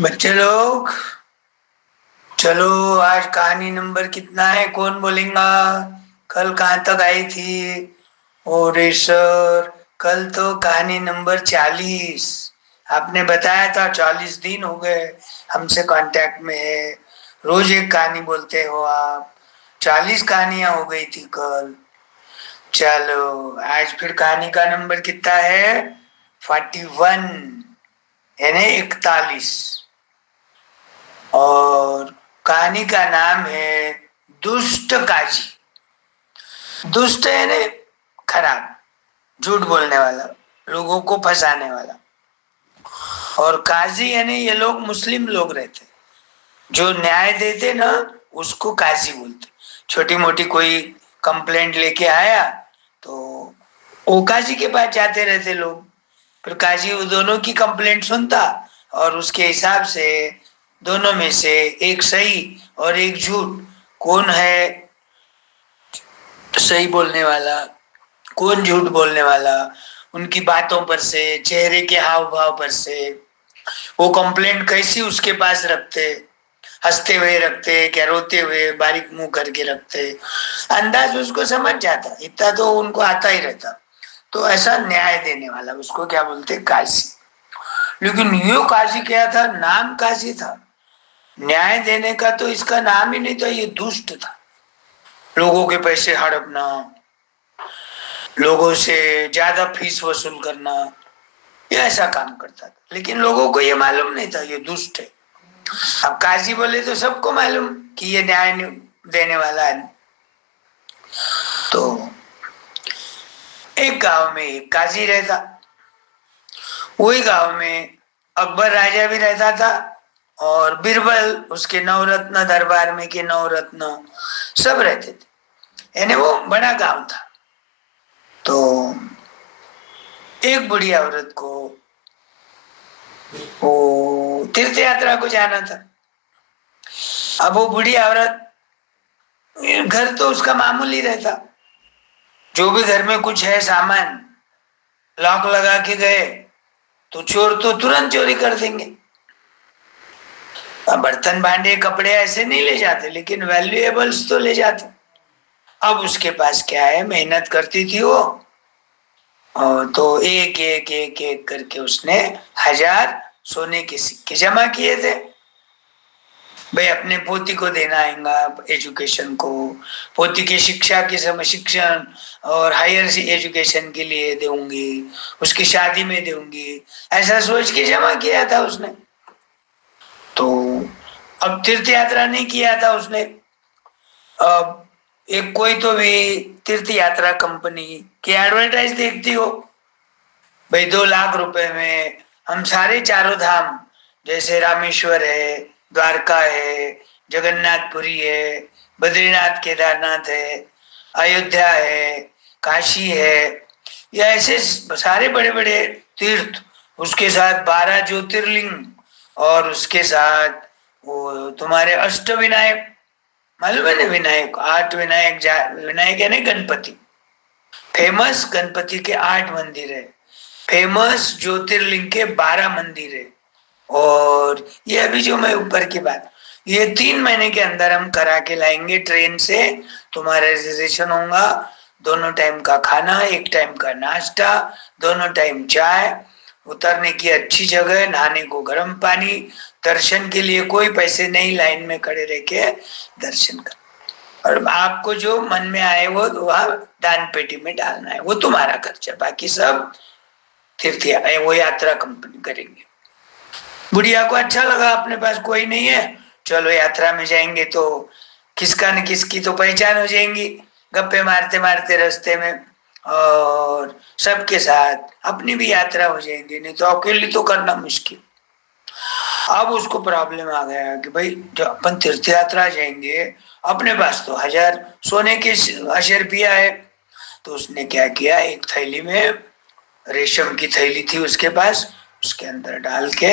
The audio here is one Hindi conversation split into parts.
बच्चे लोग, चलो आज कहानी नंबर कितना है, कौन बोलेगा? कल कहाँ तक आई थी? ओरे सर, कल तो कहानी नंबर 40। आपने बताया था 40 दिन हो गए हमसे कांटेक्ट में है। रोज एक कहानी बोलते हो आप। 40 कहानियां हो गई थी कल। चलो आज फिर कहानी का नंबर कितना है? 41, यानी 41। और कहानी का नाम है दुष्ट काजी। दुष्ट यानी खराब, झूठ बोलने वाला, लोगों को फंसाने वाला। और काजी यानी ये लोग मुस्लिम लोग रहते, जो न्याय देते ना, उसको काजी बोलते। छोटी मोटी कोई कंप्लेंट लेके आया तो वो काजी के पास जाते रहते लोग। फिर काजी वो दोनों की कंप्लेंट सुनता और उसके हिसाब से दोनों में से एक सही और एक झूठ, कौन है सही बोलने वाला, कौन झूठ बोलने वाला, उनकी बातों पर से, चेहरे के हाव भाव पर से, वो कंप्लेंट कैसी उसके पास रखते, हंसते हुए रखते क्या रोते हुए बारीक मुंह करके रखते, अंदाज उसको समझ जाता, इतना तो उनको आता ही रहता। तो ऐसा न्याय देने वाला उसको क्या बोलते? काजी। लेकिन यो काजी क्या था? नाम काजी था, न्याय देने का तो इसका नाम ही नहीं था। ये दुष्ट था, लोगों के पैसे हड़पना, लोगों से ज्यादा फीस वसूल करना, ये ऐसा काम करता था। लेकिन लोगों को ये मालूम नहीं था ये दुष्ट है। अब काजी बोले तो सबको मालूम कि ये न्याय देने वाला है। तो एक गांव में एक काजी रहता, वही गांव में अकबर राजा भी रहता था और बीरबल उसके नवरत्न, दरबार में के नवरत्न सब रहते थे, यानी वो बड़ा गांव था। तो एक बुढ़ी औरत को वो तीर्थ यात्रा को जाना था। अब वो बुढ़ी औरत, घर तो उसका मामूली रहता, जो भी घर में कुछ है सामान, लॉक लगा के गए तो चोर तो तुरंत चोरी कर देंगे। अब बर्तन भांडे कपड़े ऐसे नहीं ले जाते, लेकिन वैल्यूएबल्स तो ले जाते। अब उसके पास क्या है, मेहनत करती थी वो, और तो एक एक एक एक करके उसने 1000 सोने के सिक्के जमा किए थे। भाई अपने पोती को देना आएगा एजुकेशन को, पोती की शिक्षा के समय शिक्षण और हायर एजुकेशन के लिए दूंगी, उसकी शादी में दूंगी, ऐसा सोच के जमा किया था उसने। तो अब तीर्थ यात्रा नहीं किया था उसने। अब एक कोई तो भी तीर्थ यात्रा कंपनी की एडवर्टाइज देखती हो, भाई 2 लाख रुपए में हम सारे चारों धाम, जैसे रामेश्वर है, द्वारका है, जगन्नाथपुरी है, बद्रीनाथ केदारनाथ है, अयोध्या है, काशी है, या ऐसे सारे बड़े बड़े तीर्थ, उसके साथ 12 ज्योतिर्लिंग, और उसके साथ वो तुम्हारे अष्ट विनायक, मालूम है ना? विनायक 8 विनायक, विनायक यानी गणपति, फेमस गणपति के 8 मंदिर है, फेमस ज्योतिर्लिंग के 12 मंदिर है। और ये अभी जो मैं ऊपर की बात, ये 3 महीने के अंदर हम करा के लाएंगे ट्रेन से। तुम्हारा रिजर्वेशन होगा, दोनों टाइम का खाना, एक टाइम का नाश्ता, दोनों टाइम चाय, उतरने की अच्छी जगह, नहाने को गर्म पानी, दर्शन के लिए कोई पैसे नहीं, लाइन में खड़े रह के दर्शन कर, और आपको जो मन में आए वो वहां दान पेटी में डालना है, वो तुम्हारा खर्चा, बाकी सब तीर्थ वो यात्रा कंपनी करेंगे। बुढ़िया को अच्छा लगा, अपने पास कोई नहीं है, चलो यात्रा में जाएंगे तो किसका न किसकी तो पहचान हो जाएंगी, गप्पे मारते मारते रास्ते में, और सबके साथ अपनी भी यात्रा हो जाएंगी, नहीं तो अकेले तो करना मुश्किल। अब उसको प्रॉब्लम आ गया कि भाई जो अपन तीर्थ यात्रा जाएंगे, अपने पास तो 1000 सोने के अशर्फिया है। तो उसने क्या किया, एक थैली में, रेशम की थैली थी उसके पास, उसके अंदर डाल के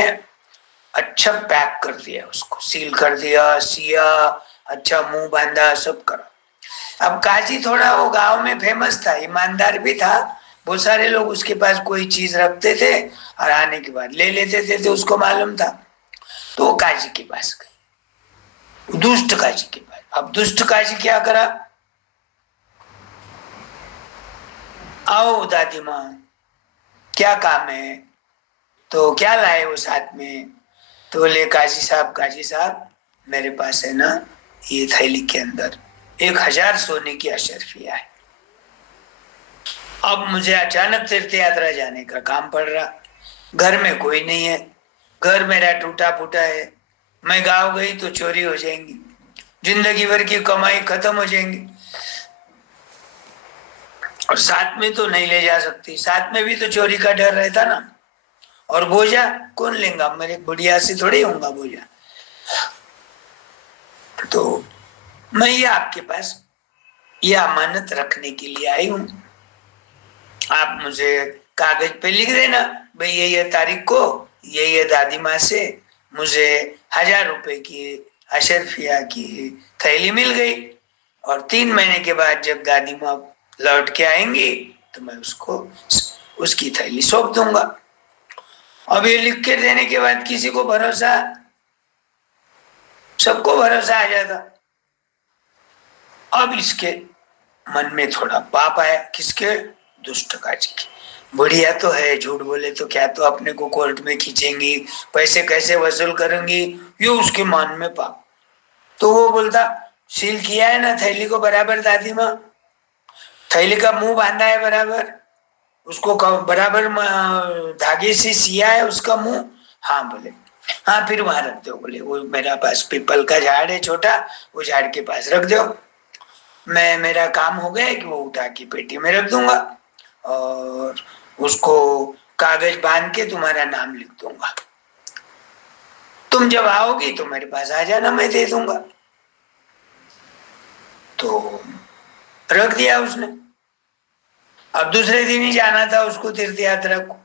अच्छा पैक कर दिया, उसको सील कर दिया, सिया, अच्छा मुंह बांधा, सब करा। अब काजी थोड़ा वो गांव में फेमस था, ईमानदार भी था, बहुत सारे लोग उसके पास कोई चीज रखते थे और आने के बाद ले लेते थे, तो उसको मालूम था। तो वो काजी के पास गई, दुष्ट काजी के पास। अब दुष्ट काजी क्या करा, आओ दादी माँ क्या काम है, तो क्या लाए वो साथ में, तो बोले काजी साहब मेरे पास है ना ये थैली के अंदर 1000 सोने की अशर्फिया है। अब मुझे अचानक तीर्थ यात्रा जाने का काम पड़ रहा, घर में कोई नहीं है, घर मेरा टूटा फूटा है, मैं गाँव गई तो चोरी हो जाएंगी, जिंदगी भर की कमाई खत्म हो जाएंगी, और साथ में तो नहीं ले जा सकती, साथ में भी तो चोरी का डर रहता ना, और बोझा कौन लेगा, मेरे बुढ़िया से थोड़ी होगा बोझा। तो मैं ये आपके पास ये अमानत रखने के लिए आई हूं, आप मुझे कागज पे लिख देना भाई ये तारीख को ये दादी माँ से मुझे 1000 रुपए की अशरफिया की थैली मिल गई, और 3 महीने के बाद जब दादी माँ लौट के आएंगी तो मैं उसको उसकी थैली सौंप दूंगा। अब ये लिख के देने के बाद किसी को भरोसा, सबको भरोसा आ जाता। अब इसके मन में थोड़ा पाप आया, किसके, दुष्ट काजी की। बढ़िया तो है, झूठ बोले तो क्या, तो अपने को कोर्ट में खींचेंगी, पैसे कैसे वसूल करेंगी, ये उसके मन में पाप। तो वो बोलता सील किया है ना थैली को बराबर दादी माँ, थैली का मुंह बांधा है बराबर, उसको बराबर धागे से सिया है उसका मुंह। हाँ बोले, हाँ फिर वहां रख दो। बोले वो मेरा पास पीपल का झाड़ है छोटा, वो झाड़ के पास रख दो, मैं मेरा काम हो गया कि वो उठा के पेटी में रख दूंगा और उसको कागज बांध के तुम्हारा नाम लिख दूंगा, तुम जब आओगी तो मेरे पास आ जाना, मैं दे दूंगा। तो रख दिया उसने। अब दूसरे दिन ही जाना था उसको तीर्थ यात्रा को,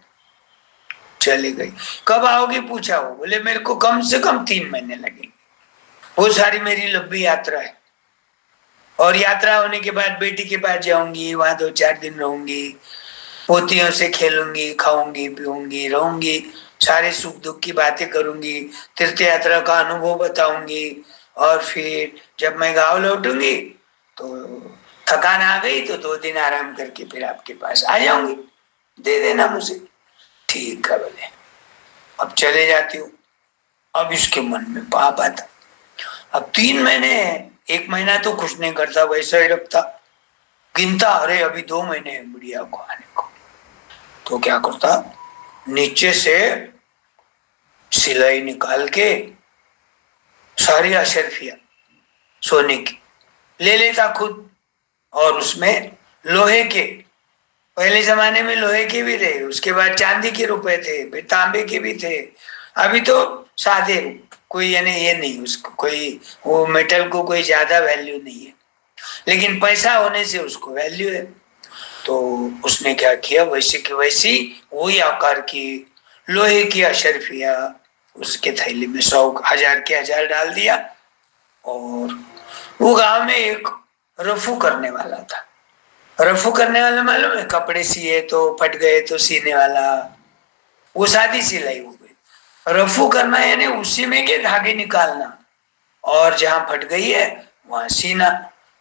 चली गई। कब आओगी पूछा, वो बोले मेरे को कम से कम 3 महीने लगेंगे, वो सारी मेरी लंबी यात्रा है, और यात्रा होने के बाद बेटी के पास जाऊंगी, वहां 2-4 दिन रहूंगी, पोतियों से खेलूंगी, खाऊंगी पीऊंगी रहूंगी, सारे सुख दुख की बातें करूंगी, तीर्थ यात्रा का अनुभव बताऊंगी, और फिर जब मैं गाँव लौटूंगी तो थकान आ गई तो 2 दिन आराम करके फिर आपके पास आ जाऊंगी, दे देना मुझे। ठीक है बोले, अब चले जाती हूँ। अब इसके मन में पाप आता। अब 3 महीने, 1 महीना तो कुछ नहीं करता, वैसा ही रखता, गिनता, अरे अभी 2 महीने है बुढ़िया को आने को। तो क्या करता, नीचे से सिलाई निकाल के सारी अशरफिया सोने की ले लेता खुद, और उसमें लोहे के, पहले जमाने में लोहे के भी थे, उसके बाद चांदी के रुपए थे, फिर तांबे के भी थे, अभी तो सादे, कोई यानी ये नहीं, उसको कोई वो मेटल को कोई ज्यादा वैल्यू नहीं है, लेकिन पैसा होने से उसको वैल्यू है। तो उसने क्या किया, वैसे की वैसी वही आकार की लोहे की अशरफिया उसके थैली में 100,000 के 1000 डाल दिया। और वो गांव में एक रफू करने वाला था, रफू करने वाला मालूम है, कपड़े सिए तो फट गए तो सीने वाला, वो सादी सिलाई हो गई। रफू करना यानी उसी में के धागे निकालना, और जहां फट गई है वहां सीना,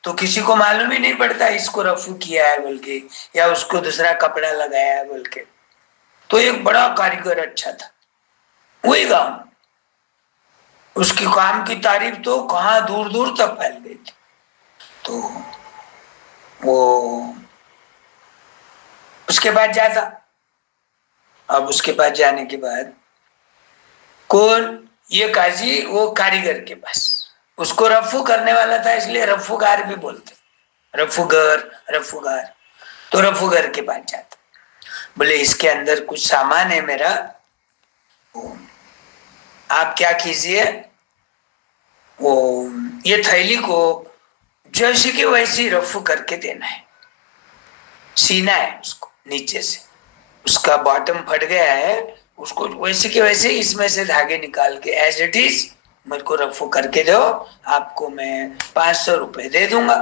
तो किसी को मालूम ही नहीं पड़ता इसको रफू किया है बोल के, या उसको दूसरा कपड़ा लगाया है बोल के। तो एक बड़ा कारीगर अच्छा था वही गांव, उसके काम की तारीफ तो कहाँ दूर दूर तक फैल गई थी। तो वो उसके बाद जाता, अब उसके पास जाने के बाद कौन, ये काजी, वो कारीगर के पास, उसको रफू करने वाला था इसलिए रफूगार भी बोलते, रफूगार। तो रफूगर के पास जाता, बोले इसके अंदर कुछ सामान है मेरा, आप क्या कीजिए, वो ये थैली को जैसे कि वैसी रफू करके देना है, सीना है उसको नीचे से, उसका बॉटम फट गया है, उसको वैसे के वैसे इसमें से धागे निकाल के एज इट इज मेरे को रफू करके दो, आपको मैं 500 रुपए दे दूंगा।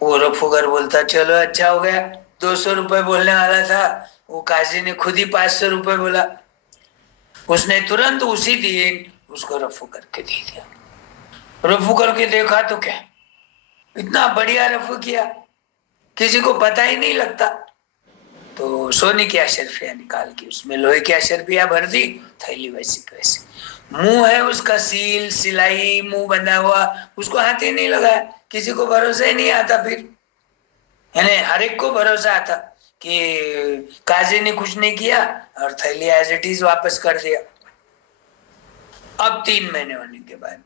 वो रफूगर बोलता चलो अच्छा हो गया, 200 रुपए बोलने वाला था, वो काजी ने खुद ही 500 रुपए बोला। उसने तुरंत उसी दिन उसको रफू करके दे दिया। रफू करके देखा तो क्या, इतना बढ़िया रफू किया, किसी को पता ही नहीं लगता। तो सोने की अशरफिया निकाल के उसमें लोहे की अशरफिया भर दी, थैली वैसी की वैसी। मुंह है उसका सील सिलाई, मुंह बंधा हुआ, उसको हाथ ही नहीं लगाया, किसी को भरोसा ही नहीं आता। फिर यानी हर एक को भरोसा आता कि काजी ने कुछ नहीं किया और थैली एज इट इज वापस कर दिया। अब 3 महीने होने के बाद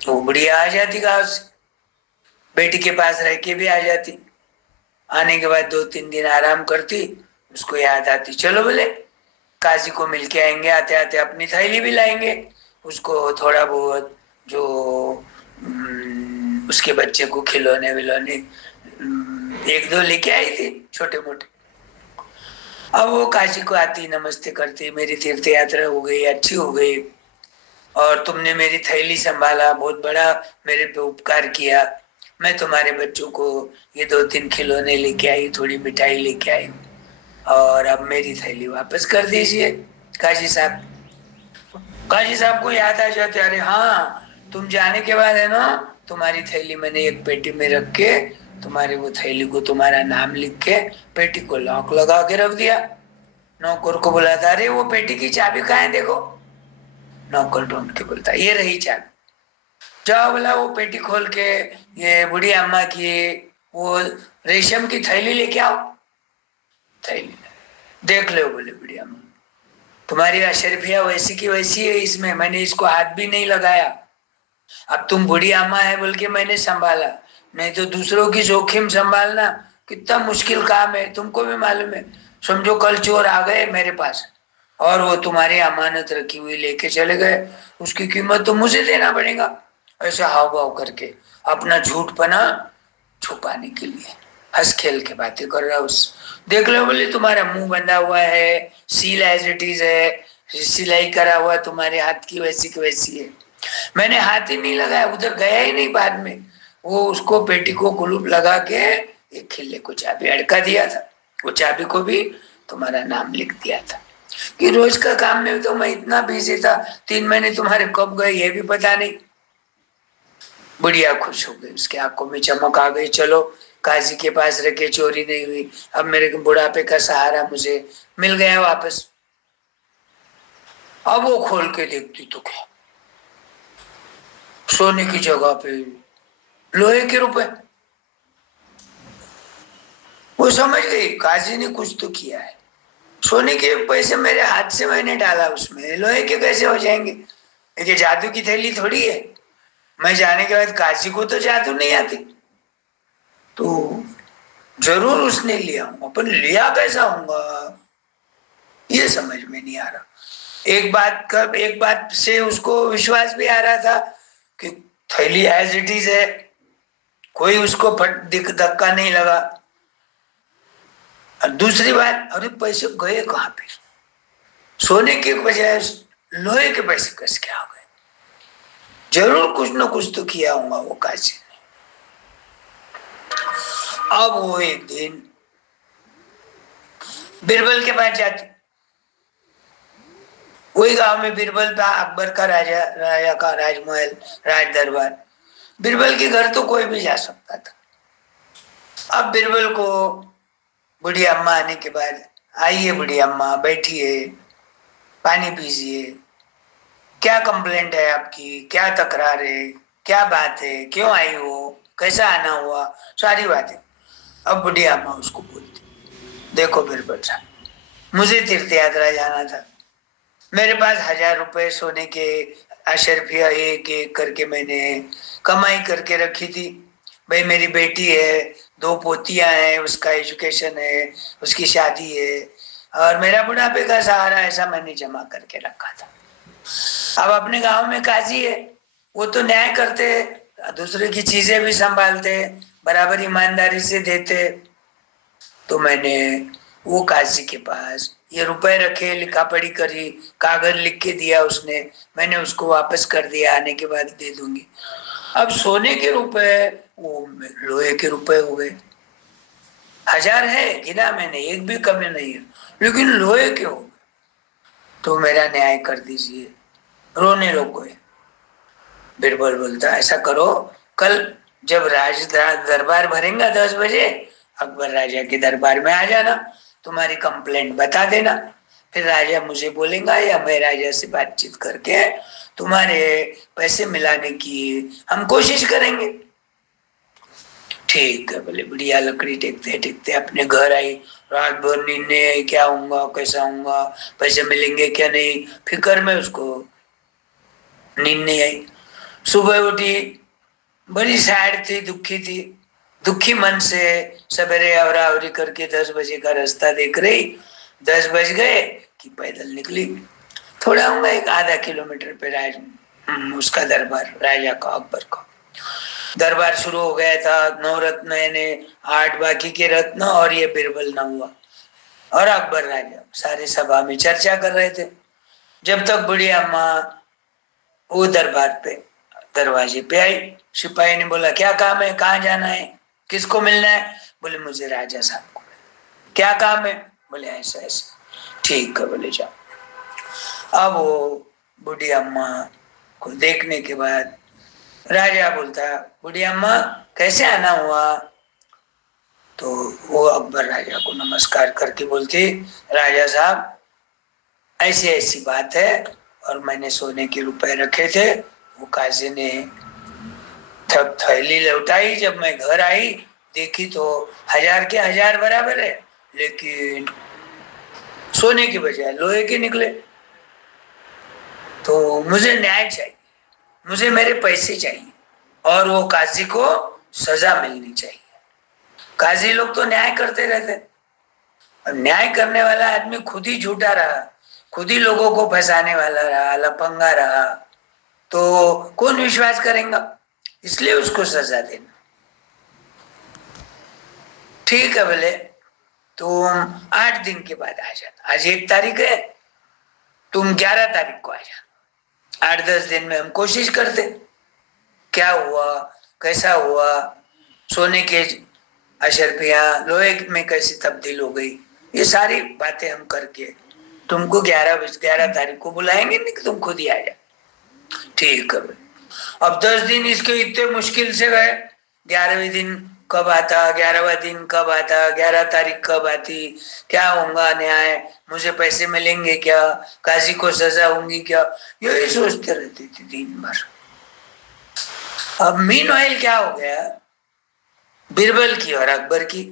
वो बुढ़िया आ जाती गाँव से, बेटी के पास रह के भी आ जाती। आने के बाद 2-3 दिन आराम करती, उसको याद आती, चलो बोले काजी को मिलके आएंगे, आते आते अपनी थैली भी लाएंगे। उसको थोड़ा बहुत जो उसके बच्चे को खिलौने विलौने 1-2 लेके आई थी छोटे मोटे। अब वो काशी को आती, नमस्ते करती, मेरी तीर्थ यात्रा हो गई, अच्छी हो गई, और तुमने मेरी थैली संभाला, बहुत बड़ा मेरे पे उपकार किया, मैं तुम्हारे बच्चों को ये 2-3 खिलौने लेके आई, थोड़ी मिठाई लेके आई, और अब मेरी थैली वापस कर दीजिए काजी साहब। काजी साहब को याद आ जाते, अरे हाँ तुम जाने के बाद है ना, तुम्हारी थैली मैंने एक पेटी में रख के, तुम्हारी वो थैली को तुम्हारा नाम लिख के पेटी को लॉक लगा के रख दिया। नौकर को बुलाता, अरे वो पेटी की चाबी कहाँ है देखो। नौकर ढूंढ के बोलता, ये रही चाबी, जाओ बोला वो पेटी खोल के ये बूढ़ी अम्मा की वो रेशम की थैली लेके आओ। थैली देख लो बोले बूढ़ी अम्मा, तुम्हारी अशरफिया वैसी की वैसी है, इसमें मैंने इसको हाथ भी नहीं लगाया। अब तुम बूढ़ी अम्मा है बोल के मैंने संभाला, नहीं तो दूसरों की जोखिम संभालना कितना मुश्किल काम है, तुमको भी मालूम है। समझो कल चोर आ गए मेरे पास और वो तुम्हारी अमानत रखी हुई लेके चले गए, उसकी कीमत तो मुझे देना पड़ेगा। ऐसे हाव भाव करके अपना झूठपना छुपाने के लिए हंस खेल के बातें कर रहा उस। देख लो बोले तुम्हारा मुंह बंधा हुआ है, सील एज इट इज है, सिलाई करा हुआ तुम्हारे हाथ की वैसी है, मैंने हाथ ही नहीं लगाया, उधर गया ही नहीं। बाद में वो उसको पेटी को कुलूप लगा के एक खिल्ले को चाबी अड़का दिया था, वो चाबी को भी तुम्हारा नाम लिख दिया था कि रोज का काम में तो मैं इतना बिजी था, 3 महीने तुम्हारे कब गए ये भी पता नहीं। बुढ़िया खुश हो गई, उसके आंखों में चमक आ गई, चलो काजी के पास रह के चोरी नहीं हुई, अब मेरे बुढ़ापे का सहारा मुझे मिल गया वापस। अब वो खोल के देखती तो क्या, सोने की जगह पे लोहे के रुपए। वो समझ गई काजी ने कुछ तो किया है, सोने के पैसे मेरे हाथ से मैंने डाला, उसमें लोहे के कैसे हो जाएंगे, ये जादू की थैली थोड़ी है। मैं जाने के बाद काजी को तो जादू नहीं आती, तो जरूर उसने लिया होगा, पर लिया कैसा होगा ये समझ में नहीं आ रहा। एक बात से उसको विश्वास भी आ रहा था कि थैली एज इट इज है, कोई उसको धक्का नहीं लगा। और दूसरी बात, अरे पैसे गए कहाँ पे, सोने के बजाय लोहे के पैसे कैसे क्या हो गए, जरूर कुछ न कुछ तो किया होगा वो काजी ने। अब वो एक दिन बीरबल के पास जाती, वही गांव में बीरबल था, अकबर का राजा का राजमहल राज दरबार, बीरबल के घर तो कोई भी जा सकता था। अब बीरबल को बुढ़ी अम्मा आने के बाद, आइए बुढ़ी अम्मा बैठिए, पानी पीजिए, क्या कंप्लेंट है आपकी, क्या तकरार है, क्या बात है, क्यों आई हो, कैसा आना हुआ, सारी बातें। अब बुढ़ी अम्मा उसको बोलती, देखो बीरबल साहब, मुझे तीर्थ यात्रा जाना था, मेरे पास 1000 रुपए सोने के अशरफिया एक एक करके मैंने कमाई करके रखी थी। भाई मेरी बेटी है, 2 पोतियां हैं, उसका एजुकेशन है, उसकी शादी है, और मेरा बुढ़ापे का सहारा ऐसा मैंने जमा करके रखा था। अब अपने गांव में काजी है, वो तो न्याय करते, दूसरे की चीजें भी संभालते, बराबर ईमानदारी से देते। तो मैंने वो काजी के पास ये रुपए रखे, लिखा पढ़ी करी, कागज लिख के दिया उसने, मैंने उसको वापस कर दिया, आने के बाद दे दूंगी। अब सोने के रुपए वो लोहे के रुपए हो गए। 1000 है गिना मैंने, एक भी कमी नहीं है, लेकिन लोहे के हो। तो मेरा न्याय कर दीजिए, रोने लग गए। बिरबल बोलता ऐसा करो, कल जब राज दरबार भरेगा 10 बजे, अकबर राजा के दरबार में आ जाना, तुम्हारी कंप्लेंट बता देना, फिर राजा मुझे बोलेगा या मैं राजा से बातचीत करके तुम्हारे पैसे मिलाने की हम कोशिश करेंगे। ठीक है बोले, बढ़िया। लकड़ी टेकते टेकते अपने घर आई, रात भर नींद नहीं आई, क्या होगा कैसा होगा, पैसे मिलेंगे क्या नहीं, फिक्र में उसको नींद नहीं आई। सुबह उठी, बड़ी सैड थी, दुखी थी, दुखी मन से सवेरे आवरा आवरी करके 10 बजे का रास्ता देख रही। 10 बज गए कि पैदल निकली, थोड़ा होगा 1 आधा किलोमीटर पे उसका दरबार, राजा का, अकबर का दरबार शुरू हो गया था। 9 रत्न यानी 8 बाकी के रत्न और ये बिरबल न हुआ, और अकबर राजा सारे सभा में चर्चा कर रहे थे। जब तक बूढ़ी अम्मा वो दरबार पे दरवाजे पे आई, सिपाही ने बोला क्या काम है, कहाँ जाना है, किसको मिलना है? बोले मुझे राजा साहब को। क्या काम है? बोले ऐसा ऐसा। ठीक है बोले जाओ। अब वो बूढ़ी अम्मा को देखने के बाद राजा बोलता बूढ़ी अम्मा कैसे आना हुआ? तो वो अकबर राजा को नमस्कार करके बोलती राजा साहब ऐसी ऐसी बात है, और मैंने सोने के रुपए रखे थे, वो काजी ने तब थैली लौटाई, जब मैं घर आई देखी तो 1000 के 1000 बराबर है, लेकिन सोने की बजाय लोहे के निकले। तो मुझे न्याय चाहिए, मुझे मेरे पैसे चाहिए, और वो काजी को सजा मिलनी चाहिए। काजी लोग तो न्याय करते रहते, और न्याय करने वाला आदमी खुद ही झूठा रहा, खुद ही लोगों को फंसाने वाला रहा, लफंगा रहा, तो कौन विश्वास करेगा? इसलिए उसको सजा देना। ठीक है बोले, तुम 8 दिन के बाद आ जाना, आज 1 तारीख है, तुम 11 तारीख को आ जाना। 8-10 दिन में हम कोशिश करते, क्या हुआ कैसा हुआ, सोने के अशरफिया लोहे में कैसी तब्दील हो गई, ये सारी बातें हम करके तुमको 11 तारीख को बुलाएंगे, नहीं तुम खुद ही आ जा। ठीक है। अब 10 दिन इसके इतने मुश्किल से गए, 11वें दिन कब आता, 11वां दिन कब आता, 11 तारीख कब आती, क्या होगा न्याय, मुझे पैसे मिलेंगे क्या, काजी को सजा होंगी क्या, यही सोचते रहती थी दिन भर। अब मीनवाइल क्या हो गया, बिरबल की और अकबर की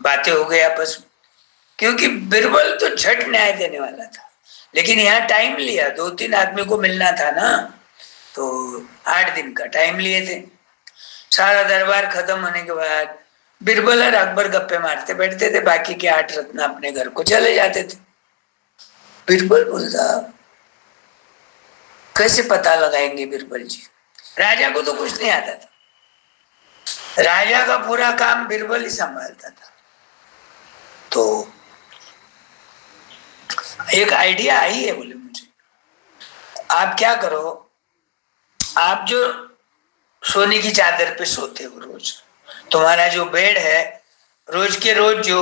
बातें हो गई आपस में, क्योंकि बिरबल तो झट न्याय देने वाला था, लेकिन यहाँ टाइम लिया, 2-3 आदमी को मिलना था ना, तो 8 दिन का टाइम लिए थे। सारा दरबार खत्म होने के बाद बिरबल और अकबर गप्पे मारते बैठते थे, बाकी के 8 रत्न अपने घर को चले जाते थे। बिरबल बोलता कैसे पता लगाएंगे बिरबल जी, राजा को तो कुछ नहीं आता था, राजा का पूरा काम बिरबल ही संभालता था। तो एक आइडिया आई है, बोले मुझे आप क्या करो, आप जो सोने की चादर पे सोते हो रोज, तुम्हारा जो बेड है, रोज के रोज जो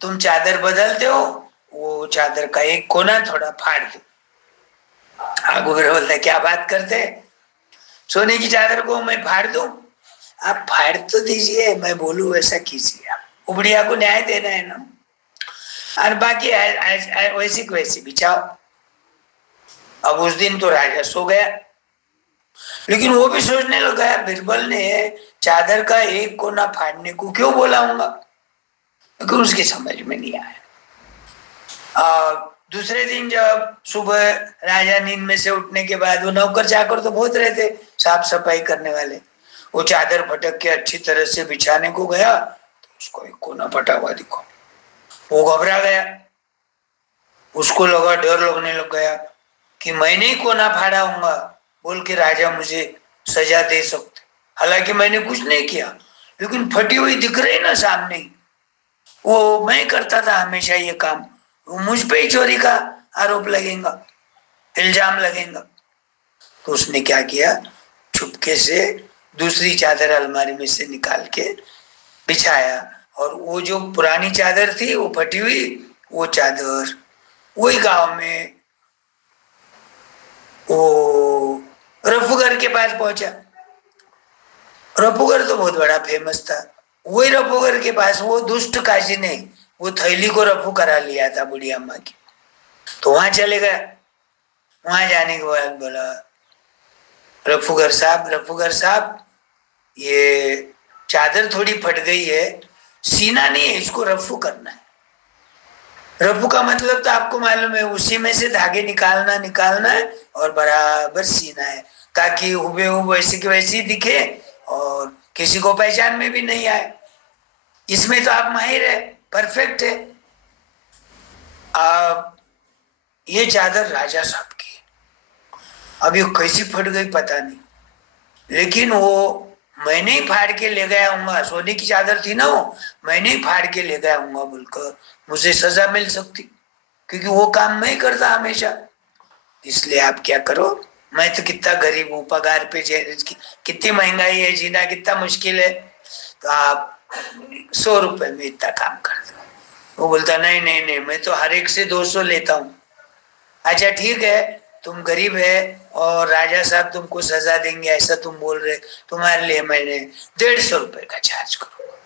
तुम चादर बदलते हो, वो चादर का एक कोना थोड़ा फाड़ दो। अकबर बोलता क्या बात करते, सोने की चादर को मैं फाड़ दूं? आप फाड़ तो दीजिए, मैं बोलूं वैसा कीजिए, आप उबड़िया को न्याय देना है ना, और बाकी वैसी को वैसी बिछाओ। अब उस दिन तो राजा सो गया, लेकिन वो भी सोचने लगा बिरबल ने चादर का एक कोना फाड़ने को क्यों बोला होगा, क्योंकि उसकी समझ में नहीं आया। दूसरे दिन जब सुबह राजा नींद में से उठने के बाद, वो नौकर चाकर तो बहुत रहते साफ सफाई करने वाले, वो चादर फटक के अच्छी तरह से बिछाने को गया, तो उसको एक कोना फटा हुआ दिखा, वो घबरा गया, उसको लगा, डर लगने लग गया कि मैंने ही कोना फाड़ा होगा बोल के राजा मुझे सजा दे सकते, हालांकि मैंने कुछ नहीं किया, लेकिन फटी हुई दिख रही ना सामने, वो मैं करता था हमेशा ये काम, वो मुझ पे ही चोरी का आरोप लगेगा, इल्जाम लगेगा। तो उसने क्या किया, चुपके से दूसरी चादर अलमारी में से निकाल के बिछाया, और वो जो पुरानी चादर थी वो फटी हुई, वो चादर वही गांव में वो रफूगर के पास पहुंचा। रफूगर तो बहुत बड़ा फेमस था। वही रफूगर के पास वो दुष्ट काजी ने वो थैली को रफू करा लिया था बुढ़िया अम्मा की। तो वहां चले गए। वहां जाने के बाद बोला, रफूगर साहब ये चादर थोड़ी फट गई है, सीना नहीं है, इसको रफू करना है। रफू का मतलब तो आपको मालूम है, उसी में से धागे निकालना है और बराबर सीना है, ताकि हुबेहूब वैसी की वैसी दिखे और किसी को पहचान में भी नहीं आए। इसमें तो आप माहिर है, परफेक्ट है। अब ये चादर राजा साहब की है। अब ये कैसी फट गई पता नहीं, लेकिन वो मैंने ही फाड़ के ले गया हूँगा, सोने की चादर थी ना वो, मैंने ही फाड़ के ले गया हूँगा बोलकर मुझे सजा मिल सकती, क्योंकि वो काम मैं ही करता हमेशा। इसलिए आप क्या करो, मैं तो कितना गरीब हूँ, पगार पे कितनी महंगाई है, जीना कितना मुश्किल है, तो आप 100 रुपए में इतना काम कर दो। वो बोलता नहीं नहीं नहीं, मैं तो हर एक से 200 लेता हूँ। अच्छा ठीक है, तुम गरीब है और राजा साहब तुमको सजा देंगे ऐसा तुम बोल रहे, तुम्हारे लिए मैंने 150 रुपए का चार्ज करूंगा।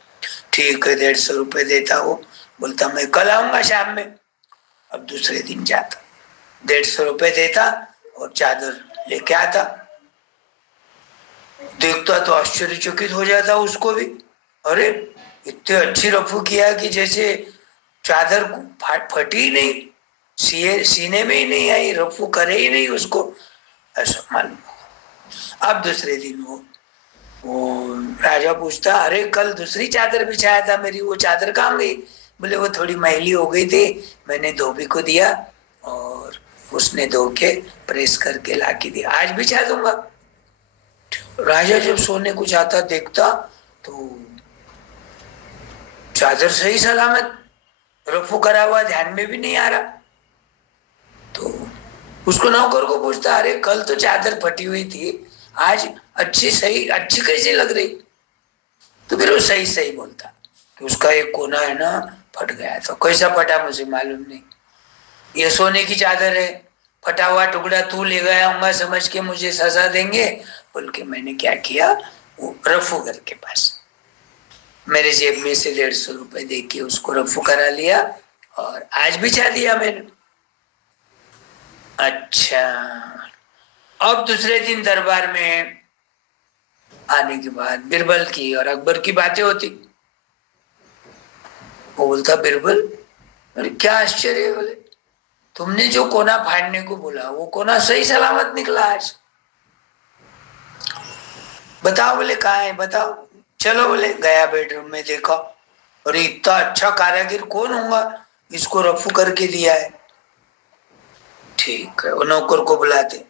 ठीक है, 150 रुपए देता हो। बोलता मैं कल आऊंगा शाम में। अब दूसरे दिन जाता, 150 रुपए देता और चादर लेके आता। देखता तो आश्चर्यचकित हो जाता उसको भी, अरे इतने अच्छी रफू किया कि जैसे चादर फटी ही नहीं, सीने में ही नहीं आई, रफू करे ही नहीं उसको, ऐसा मालूम। अब दूसरे दिन वो राजा पूछता, अरे कल दूसरी चादर बिछाया था मेरी, वो चादर कहाँ गई? बोले वो थोड़ी मैली हो गई थी, मैंने धोबी को दिया और उसने धो के प्रेस करके ला के दिया, आज बिछा दूंगा। राजा जब सोने को जाता देखता तो चादर सही सलामत, रफू करा हुआ ध्यान में भी नहीं आ रहा। तो उसको नौकर को पूछता, अरे कल तो चादर फटी हुई थी, आज अच्छी कैसे लग रही? तो फिर वो सही बोलता कि उसका एक कोना है ना फट गया था। कैसा फटा मुझे मालूम नहीं, ये सोने की चादर है, फटा हुआ टुकड़ा तू ले गया होगा समझ के मुझे सजा देंगे बोल के मैंने क्या किया, वो रफूगर के पास मेरे जेब में से 150 रुपए दे के उसको रफू करा लिया और आज बिछा दिया मैंने। अच्छा, अब दूसरे दिन दरबार में आने के बाद बिरबल की और अकबर की बातें होती। वो बोलता, बिरबल अरे क्या आश्चर्य है, बोले तुमने जो कोना फाड़ने को बोला वो कोना सही सलामत निकला आज, बताओ। बोले कहाँ है बताओ। चलो बोले, गया बेडरूम में देखा, अरे इतना अच्छा कारीगर कौन होगा, इसको रफू करके दिया है। ठीक है, वो नौकर को बुलाते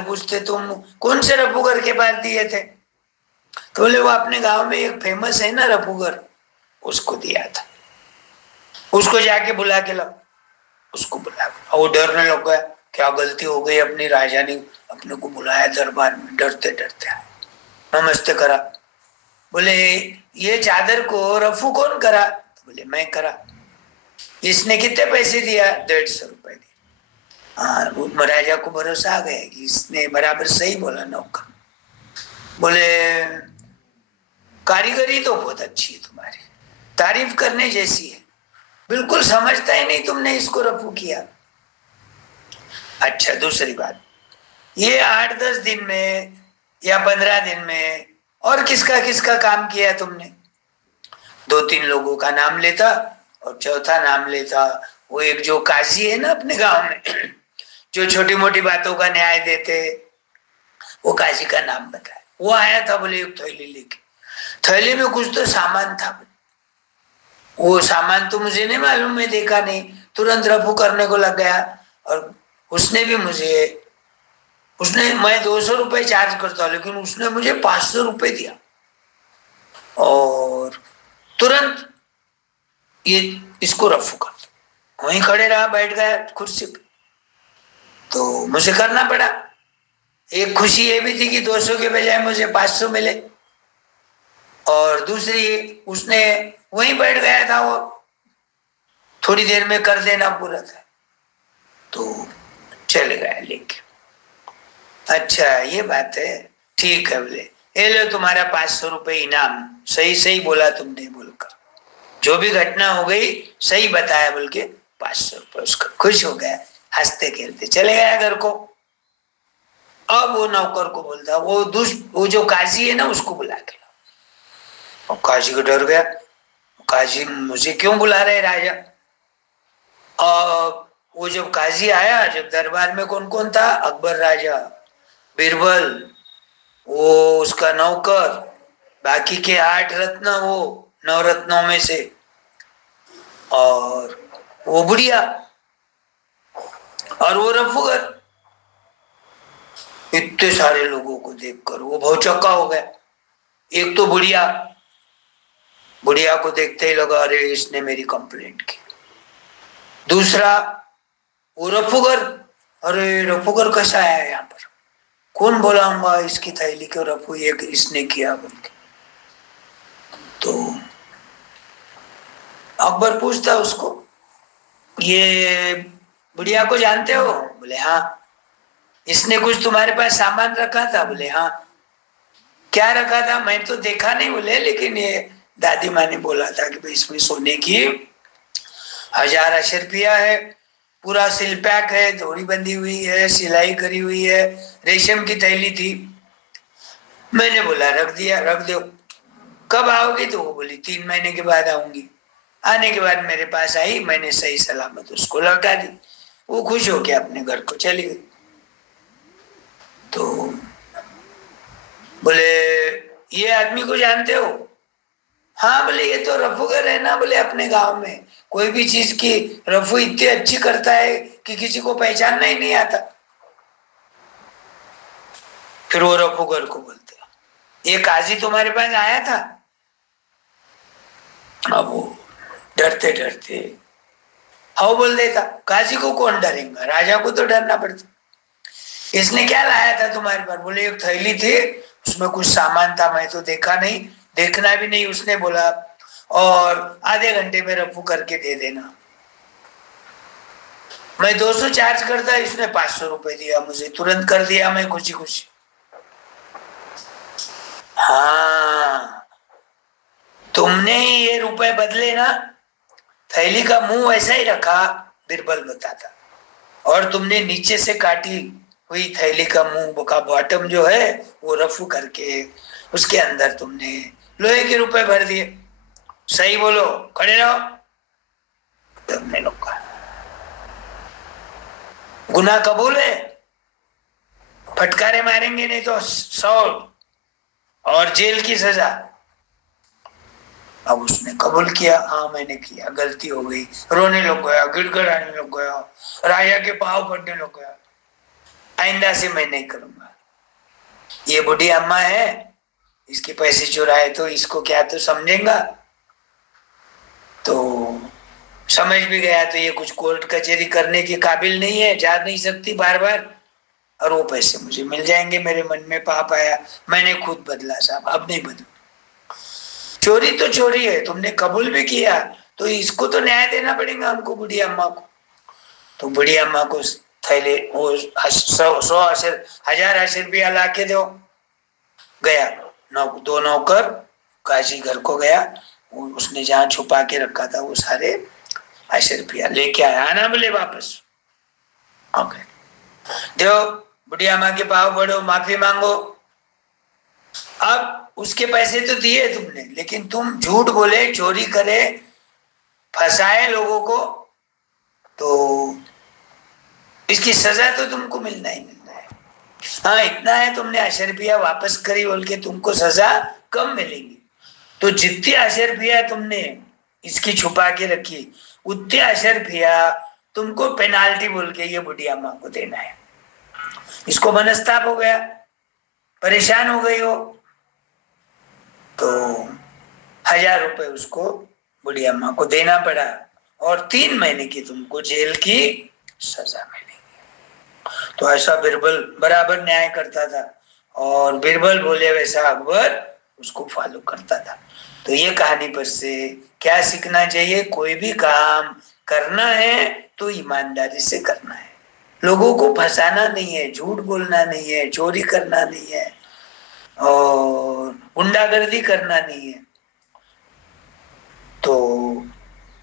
पूछते, तुम कौन से रफूगर के पास दिए थे? तो बोले वो अपने गांव में एक फेमस है ना रफूगर, उसको दिया था, उसको जाके बुला के लाओ। उसको बुला के वो डरने लग गया, क्या गलती हो गई अपनी, राजा ने अपने को बुलाया दरबार में, डरते डरते आए, नमस्ते करा। बोले ये चादर को रफू कौन करा? बोले मैं करा। इसने कितने पैसे दिया? 150 रुपए दिए। हाँ, महाराजा को भरोसा आ गया कि इसने बराबर सही बोला नौकर। बोले कारीगरी तो बहुत अच्छी है तुम्हारी, तारीफ करने जैसी है, बिल्कुल समझता ही नहीं तुमने इसको रफू किया। अच्छा दूसरी बात, ये 8-10 दिन में या 15 दिन में और किसका किसका काम किया तुमने? 2-3 लोगों का नाम लेता और चौथा नाम लेता वो एक जो काजी है ना अपने गांव में जो छोटी मोटी बातों का न्याय देते, वो काजी का नाम बताया। वो आया था, बोले एक थैली लेके, थैली में कुछ तो सामान था, वो सामान तो मुझे नहीं मालूम, मैं देखा नहीं, तुरंत रफू करने को लग गया और मैं 200 रुपए चार्ज करता हूं, लेकिन उसने मुझे 500 रुपए दिया और तुरंत ये इसको रफू कर दो। वहीं खड़े रहा, बैठ गया कुर्सी पे, तो मुझे करना पड़ा। एक खुशी ये भी थी कि 200 के बजाय मुझे 500 मिले, और दूसरी उसने वहीं बैठ गया था, वो थोड़ी देर में कर देना पूरा था। तो चले गया लेके। अच्छा ये बात है, ठीक है, बोले ये लो तुम्हारा 500 रुपये इनाम, सही सही बोला तुमने बोलकर, जो भी घटना हो गई सही बताया बोल के 500 रुपये उसका। खुश हो गया, हंसते खेलते चले गया घर को। अब वो नौकर को बोलता, वो जो काजी है ना उसको बुला के लाओ। और काजी को डर गया, काजी मुझे क्यों बुला रहे राजा। और वो जब काजी आया, जब दरबार में कौन कौन था, अकबर राजा, बीरबल, वो उसका नौकर, बाकी के 8 रत्न, वो 9 रत्नों में से, और वो बुढ़िया और वो रफूगर। इतने सारे लोगों को देखकर वो भौचक्का हो गया। एक तो बुढ़िया को देखते ही लगा अरे इसने मेरी कंप्लेंट की। दूसरा वो रफूगर, अरे रफूगर कैसा आया यहाँ पर, कौन बोलाऊंगा इसकी थैली को रफू ये इसने किया बोल के। तो अकबर पूछता उसको, ये बुढ़िया को जानते हो? बोले हाँ। इसने कुछ तुम्हारे पास सामान रखा था? बोले हाँ। क्या रखा था? मैं तो देखा नहीं बोले, लेकिन ये दादी माँ ने बोला था कि भाई इसमें सोने की 1000 अशरफिया है, पूरा सिल पैक है, डोरी बंधी हुई है, सिलाई करी हुई है, रेशम की थैली थी। मैंने बोला रख दिया, रख दो। कब आओगी? तो वो बोली 3 महीने के बाद आऊंगी। आने के बाद मेरे पास आई, मैंने सही सलामत उसको लौटा दी। वो खुश होके अपने घर को चली गई। तो बोले ये आदमी को जानते हो? हाँ। बोले ये तो रफूगर है ना, बोले अपने गांव में कोई भी चीज की रफू इतनी अच्छी करता है कि किसी को पहचानना ही नहीं आता। फिर वो रफूगर को बोलते, ये काजी तुम्हारे पास आया था? अब वो डरते डरते हाँ बोल देता, काजी को कौन डरेगा, राजा को तो डरना पड़ता। इसने क्या लाया था तुम्हारे पास? बोले एक थैली थी, उसमें कुछ सामान था, मैं तो देखा नहीं, देखना भी नहीं उसने बोला, और आधे घंटे में रफू करके दे देना। मैं 200 चार्ज करता, इसने 500 रुपए दिया मुझे, तुरंत कर दिया मैं खुशी खुशी। हाँ तुमने ही ये रुपए बदले ना, थैली का मुंह ऐसा ही रखा, बीरबल बताता, और तुमने नीचे से काटी हुई थैली का मुंह का बॉटम जो है वो रफू करके उसके अंदर तुमने लोहे के रुपए भर दिए। सही बोलो, खड़े रहो। तुमने लोग कहा गुनाह कबूल है, फटकारे मारेंगे नहीं तो 100 और जेल की सजा। अब उसने कबूल किया, हाँ मैंने किया, गलती हो गई, रोने लग गया, गिड़गिड़ाने लग गया, राजा के पांव पड़ने लग गया, आइंदा से मैं नहीं करूंगा। ये बूढ़ी अम्मा है, इसके पैसे चुराए तो इसको क्या तो समझेगा, तो समझ भी गया तो ये कुछ कोर्ट कचहरी करने के काबिल नहीं है, जा नहीं सकती बार बार, और वो पैसे मुझे मिल जाएंगे। मेरे मन में पाप आया, मैंने खुद बदला साहब, अब नहीं बदलू। चोरी तो चोरी है, तुमने कबूल भी किया तो इसको तो न्याय देना पड़ेगा हमको, बुढ़ी अम्मा को। तो बुढ़ी अम्मा को थैले वो 1000 रुपया ला के दो। गया 2 नौकर, काजी घर को गया, उसने जहाँ छुपा के रखा था वो सारे 10 रुपया लेके आया, आना बोले वापस। ओके दो, बुढ़िया माँ के पाँव पड़ो, माफी मांगो। अब उसके पैसे तो दिए तुमने, लेकिन तुम झूठ बोले, चोरी करे, फंसाए लोगों को, तो इसकी सजा तो तुमको मिलना ही मिलना है। हाँ इतना है, तुमने 10 रुपया वापस करी बोल के तुमको सजा कम मिलेगी, तो जितनी 10 रुपया तुमने इसकी छुपा के रखी उतने 10 रुपया तुमको पेनाल्टी बोल के ये बुढ़िया माँ को देना है। इसको मनस्ताप हो गया, परेशान हो गई हो, तो 1000 रुपए उसको बुढ़िया माँ को देना पड़ा, और 3 महीने की तुमको जेल की सजा मिलेगी। तो ऐसा बीरबल बराबर न्याय करता था, और बीरबल बोले वैसा अकबर उसको फॉलो करता था। तो ये कहानी पर से क्या सीखना चाहिए? कोई भी काम करना है तो ईमानदारी से करना है, लोगों को फंसाना नहीं है, झूठ बोलना नहीं है, चोरी करना नहीं है और गुंडागर्दी करना नहीं है। तो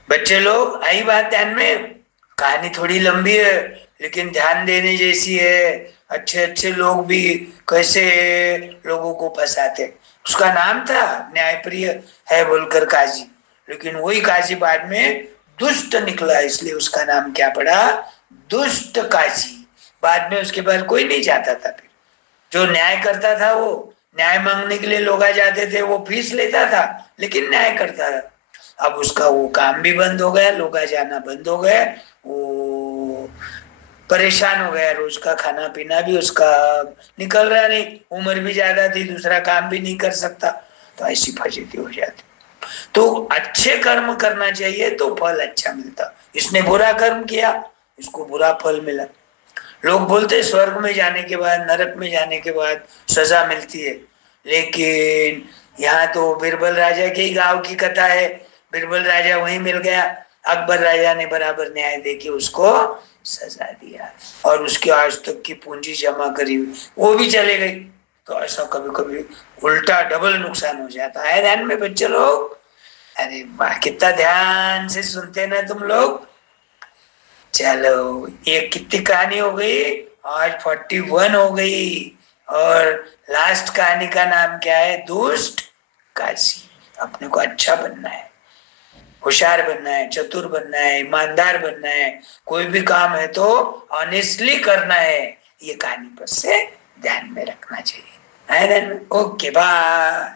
बच्चे लोग, आई बात ध्यान में, कहानी थोड़ी लंबी है लेकिन ध्यान देने जैसी है। अच्छे अच्छे लोग भी कैसे लोगों को फंसाते। उसका नाम था न्यायप्रिय है बोलकर काजी, लेकिन वही काजी बाद में दुष्ट निकला, इसलिए उसका नाम क्या पड़ा, दुष्ट काजी। बाद में उसके पास कोई नहीं जाता था। फिर जो न्याय करता था, वो न्याय मांगने के लिए लोग आ जाते थे, वो फीस लेता था लेकिन न्याय करता था। अब उसका वो काम भी बंद हो गया, लोग आ जाना बंद हो गए, वो परेशान हो गया, रोज का खाना पीना भी उसका निकल रहा नहीं, उम्र भी ज्यादा थी, दूसरा काम भी नहीं कर सकता, तो ऐसी फजीती हो जाती। तो अच्छे कर्म करना चाहिए तो फल अच्छा मिलता। इसने बुरा कर्म किया, इसको बुरा फल मिला। लोग बोलते स्वर्ग में जाने के बाद, नरक में जाने के बाद सजा मिलती है, लेकिन यहाँ तो बिरबल राजा के ही गांव की कथा है। बिरबल राजा वहीं मिल गया, अकबर राजा ने बराबर न्याय देके उसको सजा दिया और उसके आज तक की पूंजी जमा करी हुई वो भी चले गई। तो ऐसा कभी कभी उल्टा डबल नुकसान हो जाता है। ध्यान में बच्चे लोग, अरे वाह कितना ध्यान से सुनते ना तुम लोग। चलो ये कितनी कहानी हो गई, आज 41 हो गई। और लास्ट कहानी का नाम क्या है, दुष्ट काशी। अपने को अच्छा बनना है, होशियार बनना है, चतुर बनना है, ईमानदार बनना है, कोई भी काम है तो ऑनेस्टली करना है, ये कहानी पर से ध्यान में रखना चाहिए। Okay bye.